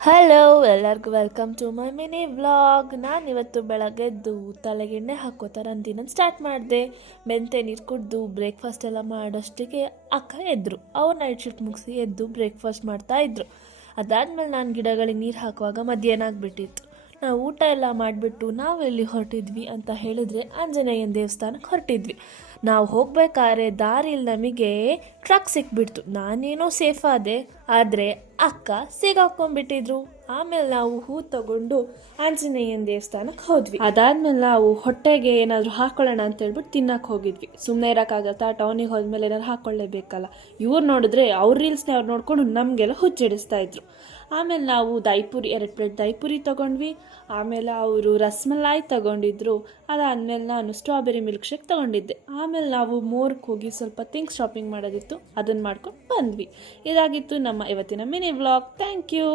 Hello, ಎಲ್ಲರಿಗೂ welcome to my mini vlog. ನಾನಿವತ್ತು ಬೆಳಗ್ಗೆ ಎದ್ದು ತಲೆಗೆ ಎಣ್ಣೆ ಹಾಕೋ ಥರ ದಿನ ಸ್ಟಾರ್ಟ್ ಮಾಡಿದೆ. ಮೆಂತೆ ನೀರು ಕುಡಿದು ಬ್ರೇಕ್ಫಾಸ್ಟ್ ಎಲ್ಲ ಮಾಡೋಷ್ಟಿಗೆ ಅಕ್ಕ ಎದ್ದರು. ಅವ್ರು ನೈಟ್ ಶಿಫ್ಟ್ ಮುಗಿಸಿ ಎದ್ದು ಬ್ರೇಕ್ಫಾಸ್ಟ್ ಮಾಡ್ತಾಯಿದ್ರು. ಅದಾದಮೇಲೆ ನಾನು ಗಿಡಗಳಿಗೆ ನೀರು ಹಾಕುವಾಗ ಮಧ್ಯಾಹ್ನ ಆಗಿಬಿಟ್ಟಿತ್ತು. ನಾವು ಊಟ ಎಲ್ಲ ಮಾಡಿಬಿಟ್ಟು ನಾವು ಎಲ್ಲಿ ಹೊರಟಿದ್ವಿ ಅಂತ ಹೇಳಿದರೆ ಆಂಜನೇಯನ ದೇವಸ್ಥಾನಕ್ಕೆ ಹೊರಟಿದ್ವಿ. ನಾವು ಹೋಗಬೇಕಾದ್ರೆ ದಾರಿಯಲ್ಲಿ ನಮಗೆ ಟ್ರಕ್ ಸಿಕ್ಬಿಡ್ತು. ನಾನೇನೋ ಸೇಫ್ ಆದೆ, ಆದರೆ ಅಕ್ಕ ಸಿಗಾಕೊಂಡ್ಬಿಟ್ಟಿದ್ರು. ಆಮೇಲೆ ನಾವು ಹೂ ತಗೊಂಡು ಆಂಜನೇಯನ ದೇವಸ್ಥಾನಕ್ಕೆ ಹೋದ್ವಿ. ಅದಾದ್ಮೇಲೆ ನಾವು ಹೊಟ್ಟೆಗೆ ಏನಾದರೂ ಹಾಕೊಳ್ಳೋಣ ಅಂತ ಹೇಳ್ಬಿಟ್ಟು ತಿನ್ನಕ್ಕೆ ಹೋಗಿದ್ವಿ. ಸುಮ್ಮನೆ ಇರೋಕ್ಕಾಗತ್ತಾ? ಟೌನಿಗೆ ಹೋದ್ಮೇಲೆ ಏನಾದ್ರು ಹಾಕ್ಕೊಳ್ಳೇಬೇಕಲ್ಲ. ಇವ್ರು ನೋಡಿದ್ರೆ ಅವ್ರ ರೀಲ್ಸ್ನ ಅವ್ರು ನೋಡ್ಕೊಂಡು ನಮಗೆಲ್ಲ ಹುಚ್ಚಿಡಿಸ್ತಾ ಇದ್ರು. ಆಮೇಲೆ ನಾವು ದೈಪುರಿ 2 ಪ್ಲೇಟ್ ದೈಪುರಿ ತೊಗೊಂಡ್ವಿ. ಆಮೇಲೆ ಅವರು ರಸ್ಮಲಾಯಿ ತೊಗೊಂಡಿದ್ರು. ಅದಾದಮೇಲೆ ನಾನು ಸ್ಟ್ರಾಬೆರಿ ಮಿಲ್ಕ್ ಶೇಕ್ ತೊಗೊಂಡಿದ್ದೆ. ಆಮೇಲೆ ನಾವು ಮೋರ್ಗೆ ಹೋಗಿ ಸ್ವಲ್ಪ ಥಿಂಗ್ಸ್ ಶಾಪಿಂಗ್ ಮಾಡೋದಿತ್ತು, ಅದನ್ನು ಮಾಡ್ಕೊಂಡು ಬಂದ್ವಿ. ಇದಾಗಿತ್ತು ನಮ್ಮ ಇವತ್ತಿನ ಮಿನಿ ವ್ಲಾಗ್. Thank you.